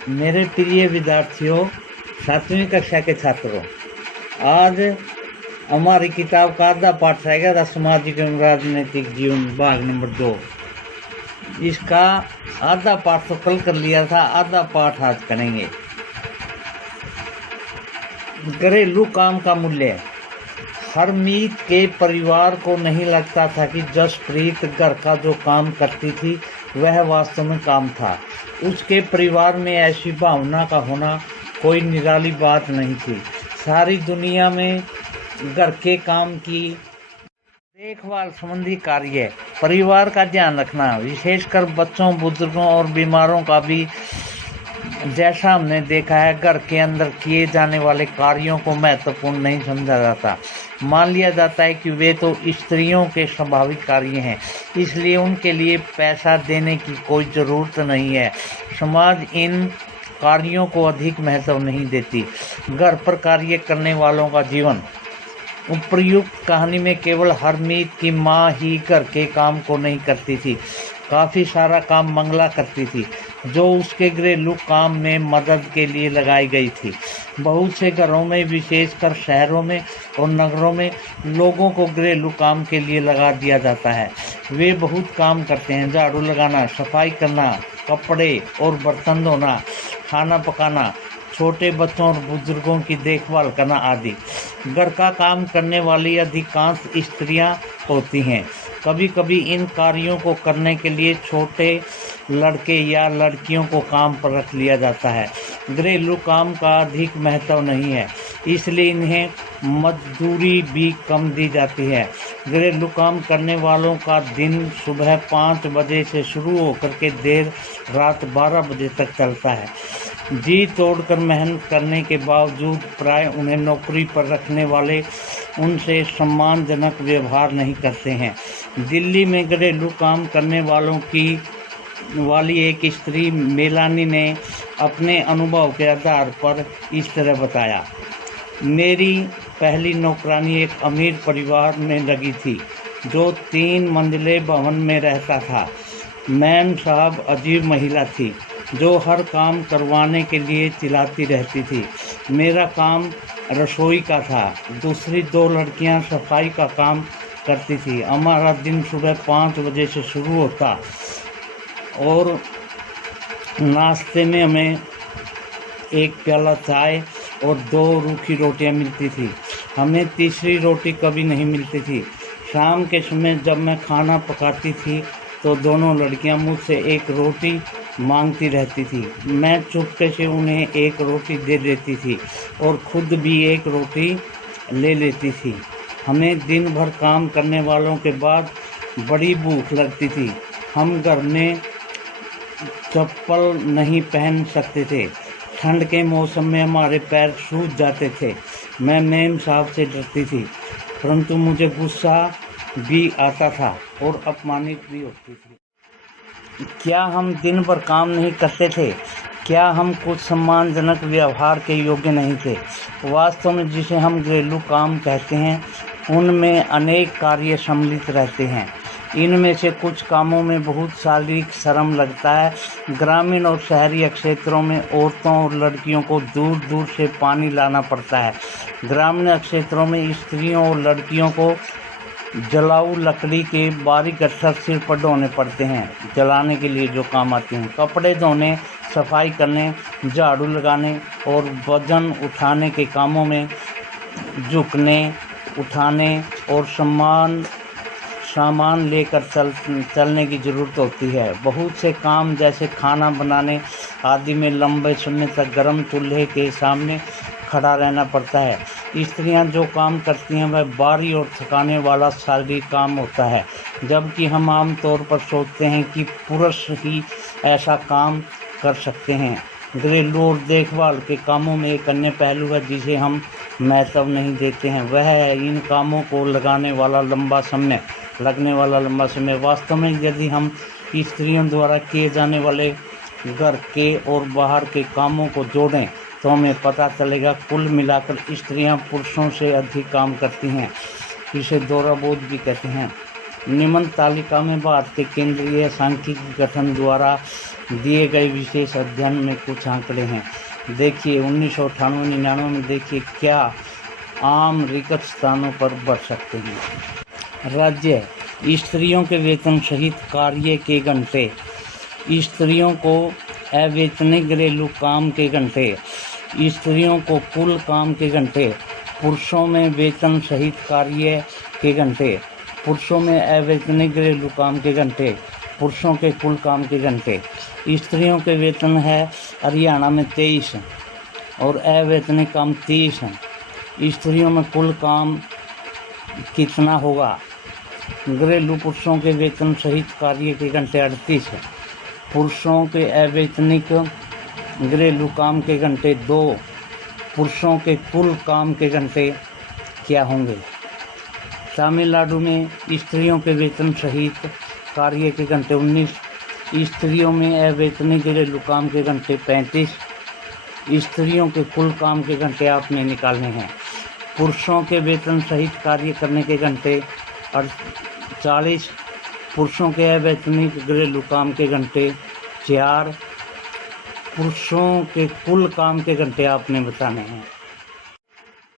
मेरे प्रिय विद्यार्थियों, 7वीं कक्षा के छात्रों, आज हमारी किताब का आधा पाठ रहेगा था सामाजिक एवं राजनीतिक जीवन भाग नंबर 2। इसका आधा पाठ तो कल कर लिया था, आधा पाठ आज करेंगे। घरेलू काम का मूल्य। हरमीत के परिवार को नहीं लगता था कि जसप्रीत घर का जो काम करती थी वह वास्तव में काम था। उसके परिवार में ऐसी भावना का होना कोई निराली बात नहीं थी। सारी दुनिया में घर के काम की देखभाल संबंधी कार्य, परिवार का ध्यान रखना, विशेषकर बच्चों, बुजुर्गों और बीमारों का भी, जैसा हमने देखा है, घर के अंदर किए जाने वाले कार्यों को महत्वपूर्ण नहीं समझा जाता। मान लिया जाता है कि वे तो स्त्रियों के स्वाभाविक कार्य हैं, इसलिए उनके लिए पैसा देने की कोई ज़रूरत नहीं है। समाज इन कार्यों को अधिक महत्व नहीं देती। घर पर कार्य करने वालों का जीवन। उपर्युक्त कहानी में केवल हरमीत की माँ ही घर के काम को नहीं करती थी, काफ़ी सारा काम मंगला करती थी, जो उसके घरेलू काम में मदद के लिए लगाई गई थी। बहुत से घरों में, विशेषकर शहरों में और नगरों में, लोगों को घरेलू काम के लिए लगा दिया जाता है। वे बहुत काम करते हैं: झाड़ू लगाना, सफाई करना, कपड़े और बर्तन धोना, खाना पकाना, छोटे बच्चों और बुजुर्गों की देखभाल करना आदि। घर का काम करने वाली अधिकांश स्त्रियां होती हैं। कभी कभी इन कार्यों को करने के लिए छोटे लड़के या लड़कियों को काम पर रख लिया जाता है। घरेलू काम का अधिक महत्व नहीं है, इसलिए इन्हें मजदूरी भी कम दी जाती है। घरेलू काम करने वालों का दिन सुबह 5 बजे से शुरू होकर के देर रात 12 बजे तक चलता है। जी तोड़कर मेहनत करने के बावजूद प्राय उन्हें नौकरी पर रखने वाले उनसे सम्मानजनक व्यवहार नहीं करते हैं। दिल्ली में घरेलू काम करने वाली एक स्त्री मेलानी ने अपने अनुभव के आधार पर इस तरह बताया: मेरी पहली नौकरानी एक अमीर परिवार में लगी थी जो 3 मंजिले भवन में रहता था। मैम साहब अजीब महिला थी जो हर काम करवाने के लिए चिल्लाती रहती थी। मेरा काम रसोई का था, दूसरी 2 लड़कियां सफाई का काम करती थी। हमारा दिन सुबह 5 बजे से शुरू होता और नाश्ते में हमें 1 प्याला चाय और 2 रूखी रोटियां मिलती थी। हमें तीसरी रोटी कभी नहीं मिलती थी। शाम के समय जब मैं खाना पकाती थी तो दोनों लड़कियां मुझसे 1 रोटी मांगती रहती थी। मैं चुपके से उन्हें 1 रोटी दे देती थी और खुद भी 1 रोटी ले लेती थी। हमें दिन भर काम करने वालों के बाद बड़ी भूख लगती थी। हम घर में चप्पल नहीं पहन सकते थे। ठंड के मौसम में हमारे पैर सूज जाते थे। मैं मैम साहब से डरती थी, परंतु मुझे गुस्सा भी आता था और अपमानित भी होती थी। क्या हम दिन भर काम नहीं करते थे? क्या हम कुछ सम्मानजनक व्यवहार के योग्य नहीं थे? वास्तव में जिसे हम घरेलू काम कहते हैं, उनमें अनेक कार्य सम्मिलित रहते हैं। इनमें से कुछ कामों में बहुत शारीरिक श्रम लगता है। ग्रामीण और शहरी क्षेत्रों में औरतों और लड़कियों को दूर दूर से पानी लाना पड़ता है। ग्रामीण क्षेत्रों में स्त्रियों और लड़कियों को जलाऊ लकड़ी के बारीक गट्ठर सिर पर ढोने पड़ते हैं, जलाने के लिए जो काम आते हैं। कपड़े धोने, सफाई करने, झाड़ू लगाने और वजन उठाने के कामों में झुकने, उठाने और सामान लेकर चलने की ज़रूरत होती है। बहुत से काम जैसे खाना बनाने आदि में लंबे समय तक गर्म चूल्हे के सामने खड़ा रहना पड़ता है। स्त्रियां जो काम करती हैं वह भारी और थकाने वाला शारीरिक काम होता है, जबकि हम आम तौर पर सोचते हैं कि पुरुष ही ऐसा काम कर सकते हैं। घरेलू और देखभाल के कामों में एक अन्य पहलू है जिसे हम महत्व नहीं देते हैं, वह है इन कामों को लगने वाला लंबा समय। वास्तव में यदि हम स्त्रियों द्वारा किए जाने वाले घर के और बाहर के कामों को जोड़ें तो हमें पता चलेगा कुल मिलाकर स्त्रियां पुरुषों से अधिक काम करती हैं। इसे दोहरा बोध भी कहते हैं। निम्न तालिका में भारत के केंद्रीय सांख्यिकी गठन द्वारा दिए गए विशेष अध्ययन में कुछ आंकड़े हैं। देखिए 1998-99 में देखिए क्या आम रिक्त स्थानों पर बढ़ सकते हैं। राज्य स्त्रियों के वेतन सहित कार्य के घंटे, स्त्रियों को अवेतनिक घरेलू काम के घंटे, स्त्रियों को कुल काम के घंटे, पुरुषों में वेतन सहित कार्य के घंटे, पुरुषों में अवैतनिक घरेलू काम के घंटे, पुरुषों के कुल काम के घंटे। स्त्रियों के वेतन है हरियाणा में 23 और अवैतनिक काम 30 है। स्त्रियों में कुल काम कितना होगा? घरेलू पुरुषों के वेतन सहित कार्य के घंटे 38 है, पुरुषों के अवैतनिक घरेलू काम के घंटे 2, पुरुषों के कुल काम के घंटे क्या होंगे? तमिलनाडु में स्त्रियों के वेतन सहित कार्य के घंटे 19, स्त्रियों में अवैतनिक घरेलू काम के घंटे 35, स्त्रियों के कुल काम के घंटे आपने निकालने हैं। पुरुषों के वेतन सहित कार्य करने के घंटे 40, पुरुषों के अवैतनिक घरेलू काम के घंटे 4, पुरुषों के कुल काम के घंटे आपने बताने हैं।